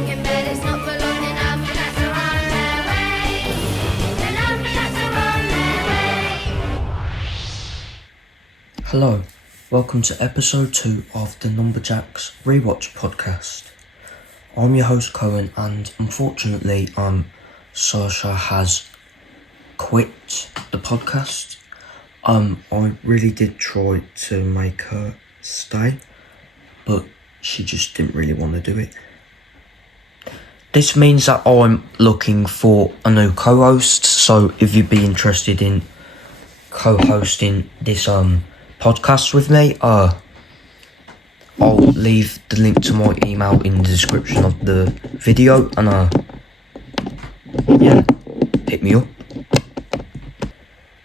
making bed, it's not for long. The numberjacks are on their way. The numberjacks are on their way. Hello, welcome to episode 2 of the Numberjacks Rewatch podcast. I'm your host Cohen, and unfortunately Sasha has quit the podcast. I really did try to make her stay, but she just didn't really want to do it. This means that I'm looking for a new co-host, so if you'd be interested in co-hosting this podcast with me, I'll leave the link to my email in the description of the video, and hit me up.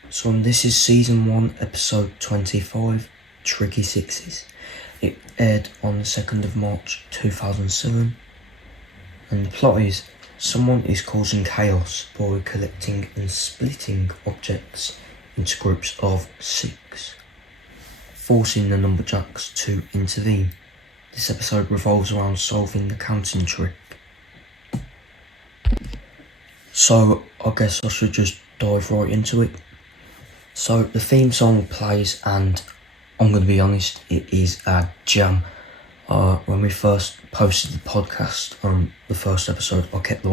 So this is season 1, episode 25, Tricky Sixes. It aired on the 2nd of March 2007, and the plot is someone is causing chaos by collecting and splitting objects into groups of 6, forcing the numberjacks to intervene. This episode revolves around solving the counting trick. So I guess I should just dive right into it. So the theme song plays, and I'm going to be honest, it is a jam. When we first posted the podcast on the first episode, I kept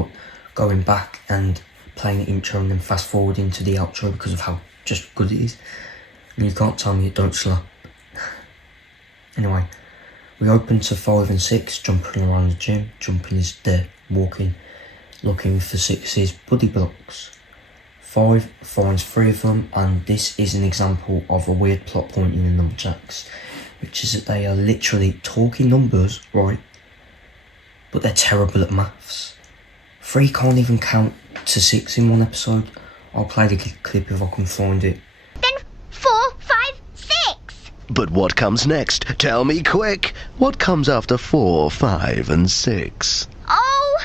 going back and playing the intro and then fast forwarding to the outro because of how just good it is. And you can't tell me it don't slap. Anyway, we open to 5 and 6 jumping around the gym. Jumping is dead, walking, looking for 6's buddy blocks. 5 finds 3 of them, and this is an example of a weird plot point in the numberjacks, which is that they are literally talking numbers, right? But they're terrible at maths. 3 can't even count to 6 in one episode. I'll play the clip if I can find it. Then 4, 5, 6. But what comes next? Tell me quick. What comes after 4, 5, and 6? Oh,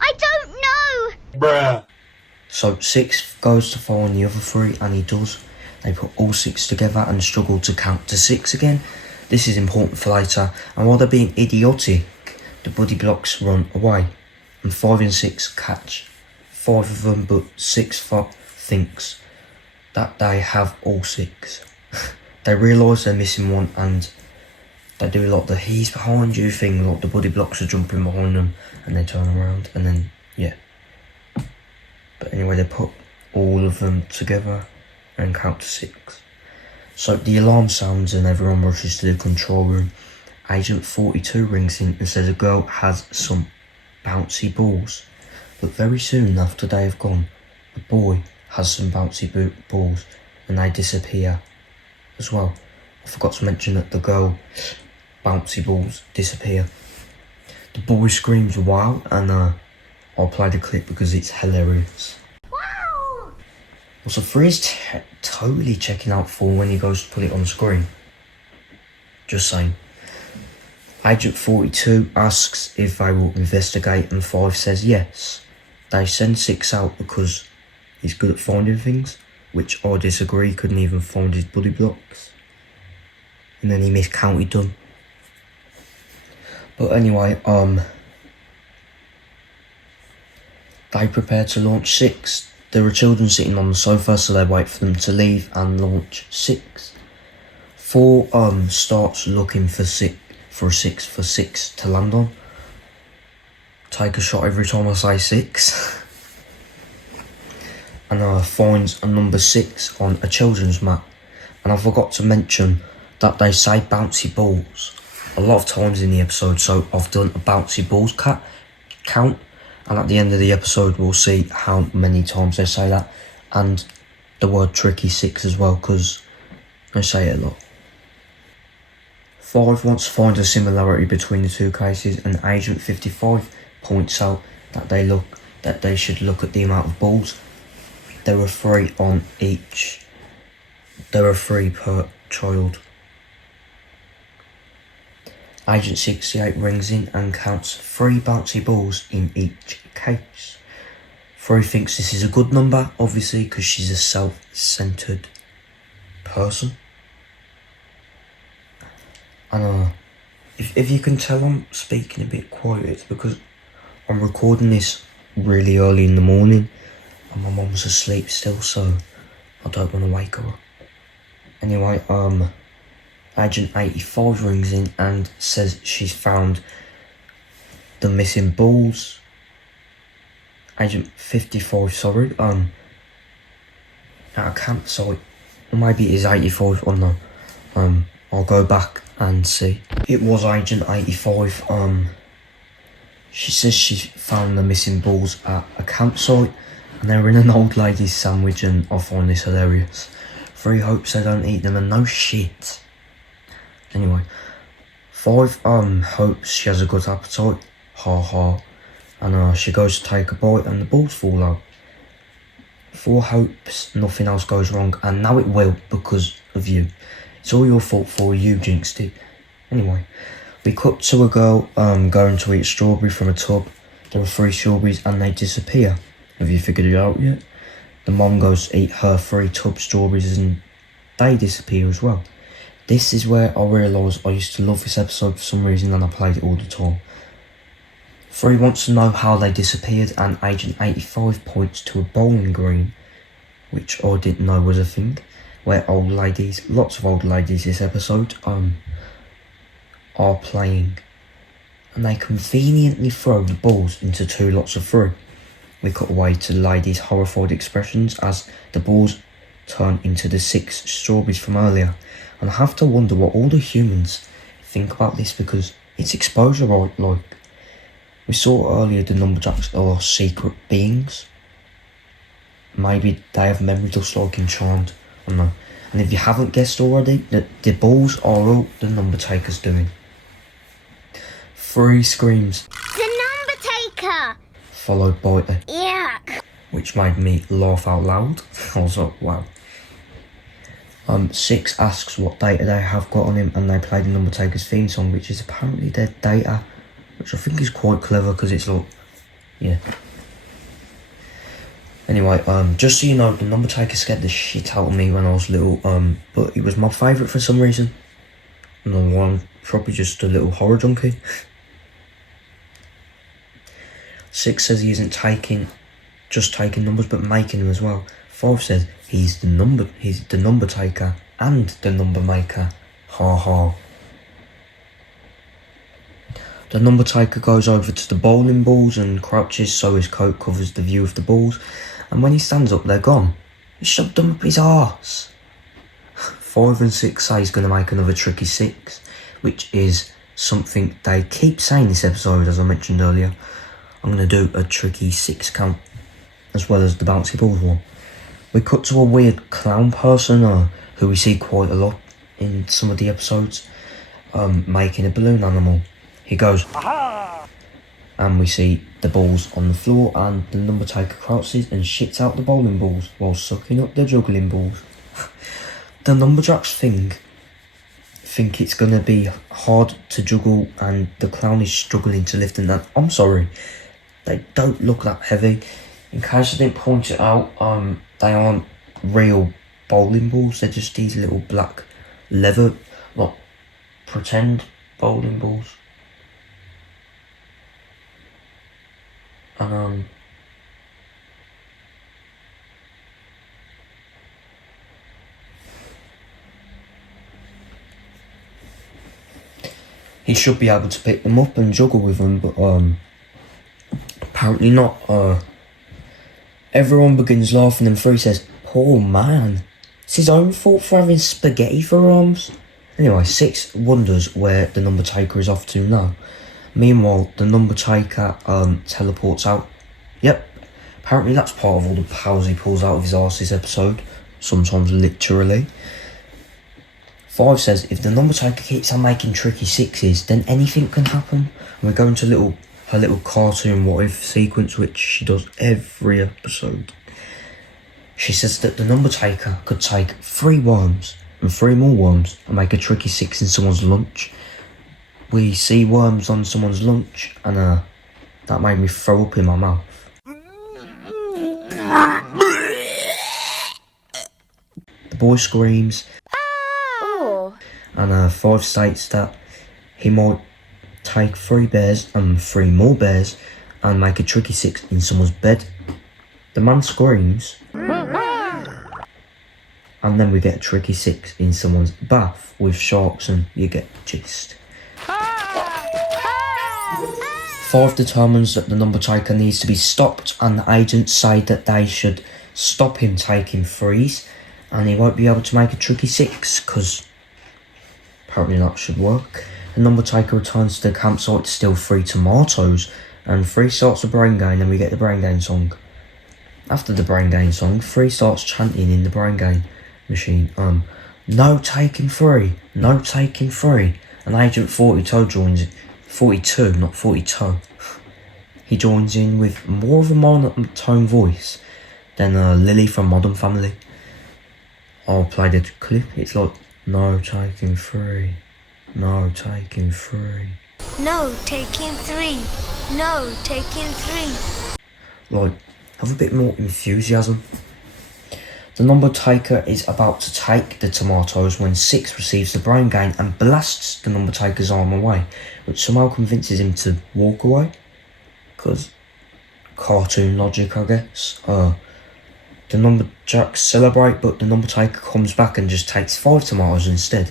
I don't know. Bruh. So 6 goes to find the other 3, and he does. They put all 6 together and struggle to count to 6 again. This is important for later, and while they're being idiotic, the buddy blocks run away, and 5 and 6 catch 5 of them, but 6 thinks that they have all 6. They realise they're missing one, and they do like the he's behind you thing, like the buddy blocks are jumping behind them, and they turn around, and then, yeah. But anyway, they put all of them together and count to 6. So the alarm sounds and everyone rushes to the control room. Agent 42 rings in and says a girl has some bouncy balls. But very soon after they have gone, the boy has some bouncy balls, and they disappear as well. I forgot to mention that the girl bouncy balls disappear. The boy screams wow, and I'll play the clip because it's hilarious. Wow. Also, 3 is totally checking out 4 when he goes to put it on screen. Just saying. Agent 42 asks if they will investigate, and 5 says yes. They send 6 out because he's good at finding things, which I disagree. Couldn't even find his buddy blocks. And then he miscounted them. But anyway, they prepare to launch 6. There are children sitting on the sofa, so they wait for them to leave and launch 6. 4 starts looking for 6 to land on. Take a shot every time I say 6. And finds a number 6 on a children's mat. And I forgot to mention that they say bouncy balls a lot of times in the episode, so I've done a bouncy balls count. And at the end of the episode, we'll see how many times they say that. And the word tricky 6 as well, because they say it a lot. 5 wants to find a similarity between the 2 cases, and Agent 55 points out that they should look at the amount of balls. There are 3 on each. There are 3 per child. Agent 68 rings in and counts 3 bouncy balls in each case. 3 thinks this is a good number, obviously, because she's a self-centered person. And if you can tell I'm speaking a bit quiet, it's because I'm recording this really early in the morning and my mum's asleep still, so I don't want to wake her up. Anyway, Agent 85 rings in and says she's found the missing balls. Agent 55, sorry, at a campsite. Or maybe it is 85, or no. I'll go back and see. It was Agent 85, she says she found the missing balls at a campsite and they were in an old lady's sandwich, and I find this hilarious. 3 hopes they don't eat them, and no shit. Anyway, 5 hopes she has a good appetite, ha ha, and she goes to take a bite and the balls fall out. 4 hopes nothing else goes wrong, and now it will because of you. It's all your fault, for you jinxed it. Anyway, we cut to a girl going to eat a strawberry from a tub. There are 3 strawberries and they disappear. Have you figured it out yet? The mom goes to eat her 3 tub strawberries and they disappear as well. This is where I realised I used to love this episode for some reason and I played it all the time. 3 wants to know how they disappeared, and Agent 85 points to a bowling green, which I didn't know was a thing, where old ladies, lots of old ladies this episode, are playing, and they conveniently throw the balls into 2 lots of 3. We cut away to the ladies' horrified expressions as the balls turn into the 6 strawberries from earlier, and I have to wonder what all the humans think about this, because it's exposure, right? Like, we saw earlier the numberjacks are secret beings. Maybe they have memory just like in Charmed, I don't know. And if you haven't guessed already, the balls are all the number takers doing. 3 screams, The number taker! followed by a Yuck! which made me laugh out loud. I was like, wow. 6 asks what data they have got on him, and they play the number takers theme song, which is apparently their data, which I think is quite clever because it's like, yeah. Anyway, just so you know, the number taker scared the shit out of me when I was little, but it was my favourite for some reason. I don't know why, I'm probably just a little horror junkie. 6 says he isn't just taking numbers, but making them as well. 5 says he's the number taker and the number maker. Ha ha. The number taker goes over to the bowling balls and crouches so his coat covers the view of the balls, and when he stands up they're gone. He shoved them up his arse. 5 and 6 say he's going to make another tricky 6, which is something they keep saying this episode, as I mentioned earlier. I'm going to do a tricky 6 count, as well as the Bouncy Balls one. We cut to a weird clown person who we see quite a lot in some of the episodes, making a balloon animal. He goes, aha! And we see the balls on the floor, and the number taker crouches and shits out the bowling balls while sucking up the juggling balls. The numberjacks think it's going to be hard to juggle, and the clown is struggling to lift them. I'm sorry, they don't look that heavy. In case I didn't point it out, they aren't real bowling balls, they're just these little black leather, like, pretend bowling balls. And he should be able to pick them up and juggle with them, but apparently not. Everyone begins laughing and 3 says, poor man, it's his own fault for having spaghetti for arms. Anyway, 6 wonders where the number taker is off to now. Meanwhile, the number taker teleports out. Yep, apparently that's part of all the powers he pulls out of his arse this episode, sometimes literally. 5 says if the number taker keeps on making tricky 6s, then anything can happen. And we go into her little cartoon what if sequence, which she does every episode. She says that the number taker could take 3 worms and 3 more worms and make a tricky 6 in someone's lunch. We see worms on someone's lunch, and that made me throw up in my mouth. The boy screams, Oh. and 5 states that he might take 3 bears and 3 more bears and make a tricky 6 in someone's bed. The man screams, and then we get a tricky 6 in someone's bath with sharks, and you get the gist. 5 determines that the number taker needs to be stopped, and the agents say that they should stop him taking 3s, and he won't be able to make a tricky 6 because apparently that should work. The number taker returns to the campsite to steal 3 tomatoes, and 3 starts the brain gain, and we get the brain gain song. After the brain gain song, 3 starts chanting in the brain gain machine, no taking 3, no taking 3, and Agent 42 joins it. 42, not 42. He joins in with more of a monotone voice than Lily from Modern Family. I'll play the clip. It's like, no taking 3, no taking 3. No taking 3. No taking 3. Like, have a bit more enthusiasm. The number taker is about to take the tomatoes when 6 receives the brain gain and blasts the number taker's arm away, which somehow convinces him to walk away. Because cartoon logic, I guess. The numberjacks celebrate, but the number taker comes back and just takes 5 tomatoes instead.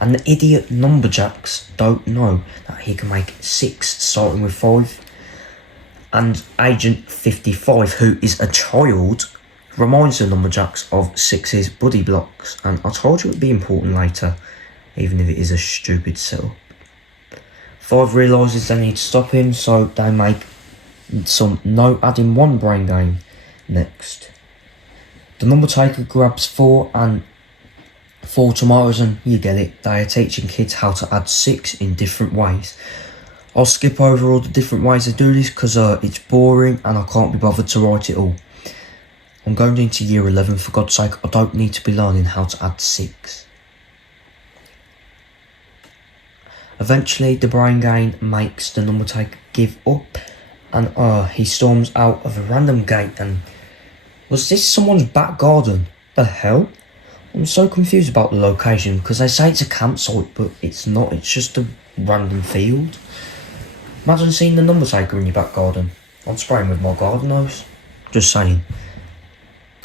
And the idiot numberjacks don't know that he can make 6 starting with 5. And Agent 55, who is a child, reminds the numberjacks of 6's buddy blocks, and I told you it would be important later, even if it is a stupid setup. 5 realises they need to stop him, so they make some no adding 1 brain gain next. The number taker grabs 4 tomatoes, and you get it, they are teaching kids how to add 6 in different ways. I'll skip over all the different ways to do this because it's boring and I can't be bothered to write it all. I'm going into year 11, for God's sake, I don't need to be learning how to add 6. Eventually, the brain gain makes the number taker give up, and he storms out of a random gate. And was this someone's back garden? The hell? I'm so confused about the location because they say it's a campsite, but it's not, it's just a random field. Imagine seeing the number taker in your back garden. I'd spray him with my garden hose. Just saying.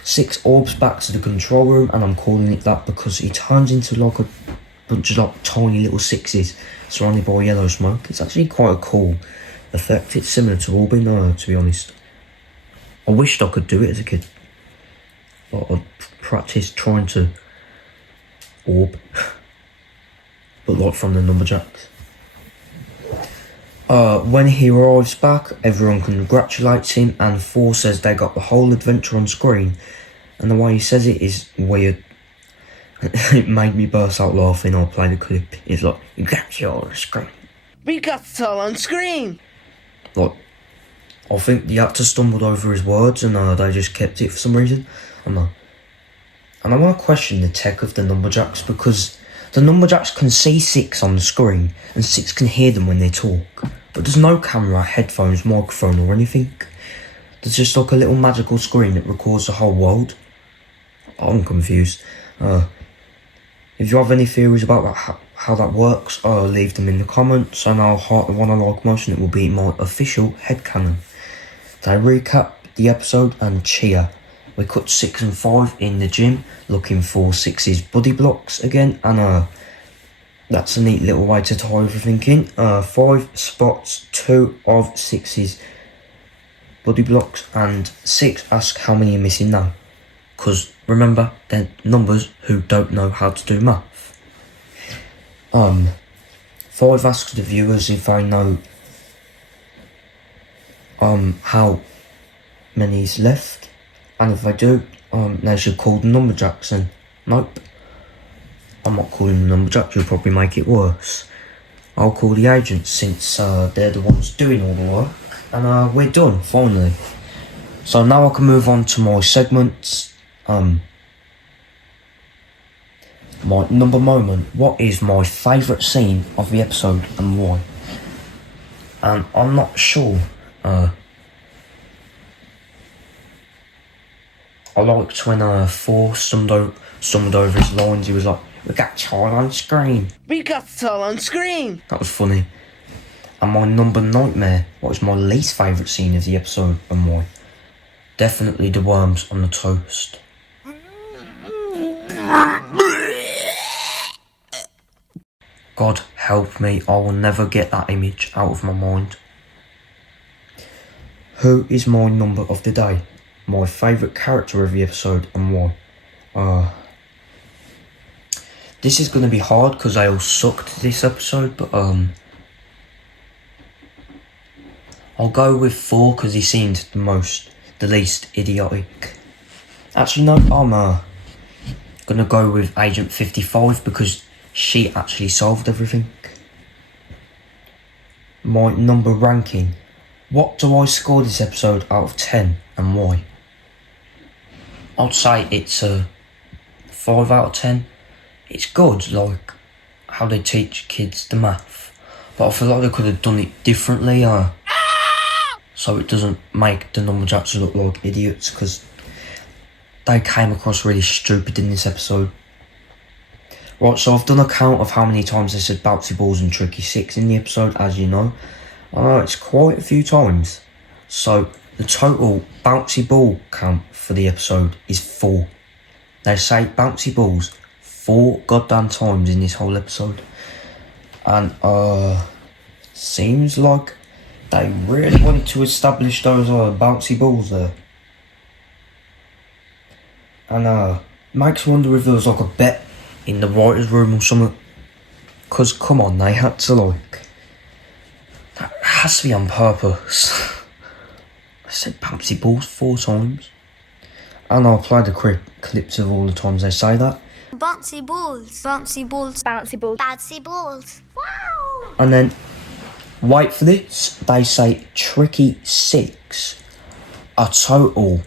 6 orbs back to the control room, and I'm calling it that because he turns into like a bunch of like tiny little 6s surrounded by yellow smoke. It's actually quite a cool effect. It's similar to orbing, to be honest. I wished I could do it as a kid. But I practiced trying to orb. But like from the numberjacks. When he arrives back, everyone congratulates him, and 4 says they got the whole adventure on screen, and the way he says it is weird. It made me burst out laughing. I'll play the clip. It's like, you got it all on screen. We got it all on screen. Like, I think the actor stumbled over his words and they just kept it for some reason. I don't know. And I want to question the tech of the numberjacks, because the numberjacks can see 6 on the screen and 6 can hear them when they talk. But there's no camera, headphones, microphone or anything. There's just like a little magical screen that records the whole world. I'm confused. If you have any theories about how that works, leave them in the comments, and I'll heart the one I like most, and it will be my official headcanon. They recap the episode and cheer. We cut 6 and 5 in the gym, looking for 6's buddy blocks again, and that's a neat little way to tie everything in. 5 spots 2 of 6's buddy blocks, and 6 asks how many are missing now. Because remember, they're numbers who don't know how to do math. 5 asks the viewers if they know how many is left, and if they do, they should call the numberjacks. And nope, I'm not calling the numberjacks, you'll probably make it worse. I'll call the agents, since they're the ones doing all the work, and we're done finally. So now I can move on to my segments. My number moment. What is my favourite scene of the episode and why? And I'm not sure. I liked when 4 stumbled over his lines. He was like, "We got it all on screen." We got it all on screen. That was funny. And my number nightmare, what is my least favourite scene of the episode and why? Definitely the worms on the toast. God help me, I will never get that image out of my mind. Who is my number of the day? My favourite character of the episode and why? This is going to be hard because I all sucked this episode, but I'll go with 4 because he seemed the least idiotic. Actually no, I'm going to go with Agent 55 because she actually solved everything. My number ranking. What do I score this episode out of 10 and why? I'd say it's a 5 out of 10. It's good, like how they teach kids the math, but I feel like they could have done it differently, so it doesn't make the numberjacks look like idiots, because they came across really stupid in this episode. Right, so I've done a count of how many times they said bouncy balls and tricky six in the episode, as you know. I know it's quite a few times. So the total bouncy ball count for the episode is 4. They say bouncy balls 4 goddamn times in this whole episode. And seems like they really wanted to establish those bouncy balls there. And makes me wonder if there was like a bet in the writer's room or something. Cause come on, they had to like, that has to be on purpose. I said bouncy balls 4 times. And I'll play the clips of all the times they say that. Bouncy balls. Bouncy balls. Bouncy balls. Bouncy balls. Wow. And then, wait for this, they say tricky 6. A total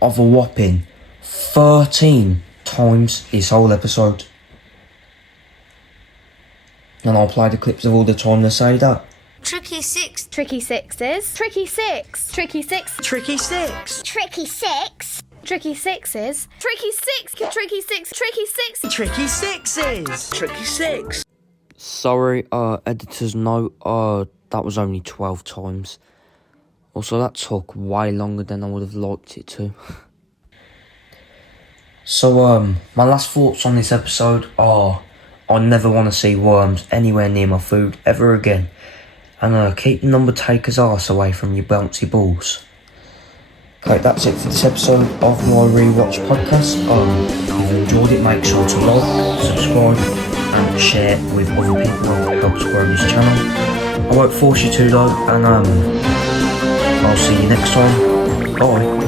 of a whopping 13 times this whole episode. And I'll play the clips of all the time they say that. Tricky 6. Tricky sixes. Tricky 6. Tricky 6. Tricky 6. Tricky 6. Tricky sixes. Tricky 6. Tricky 6. Tricky 6. Tricky 6s. Tricky 6. Sorry, editor's note, that was only 12 times. Also, that took way longer than I would have liked it to. So, my last thoughts on this episode are, I never want to see worms anywhere near my food ever again. And keep the number taker's arse away from your bouncy balls. Okay, that's it for this episode of my Rewatch podcast. If you enjoyed it, make sure to like, subscribe and share with other people. It helps grow this channel. I won't force you to though, and I'll see you next time. Bye.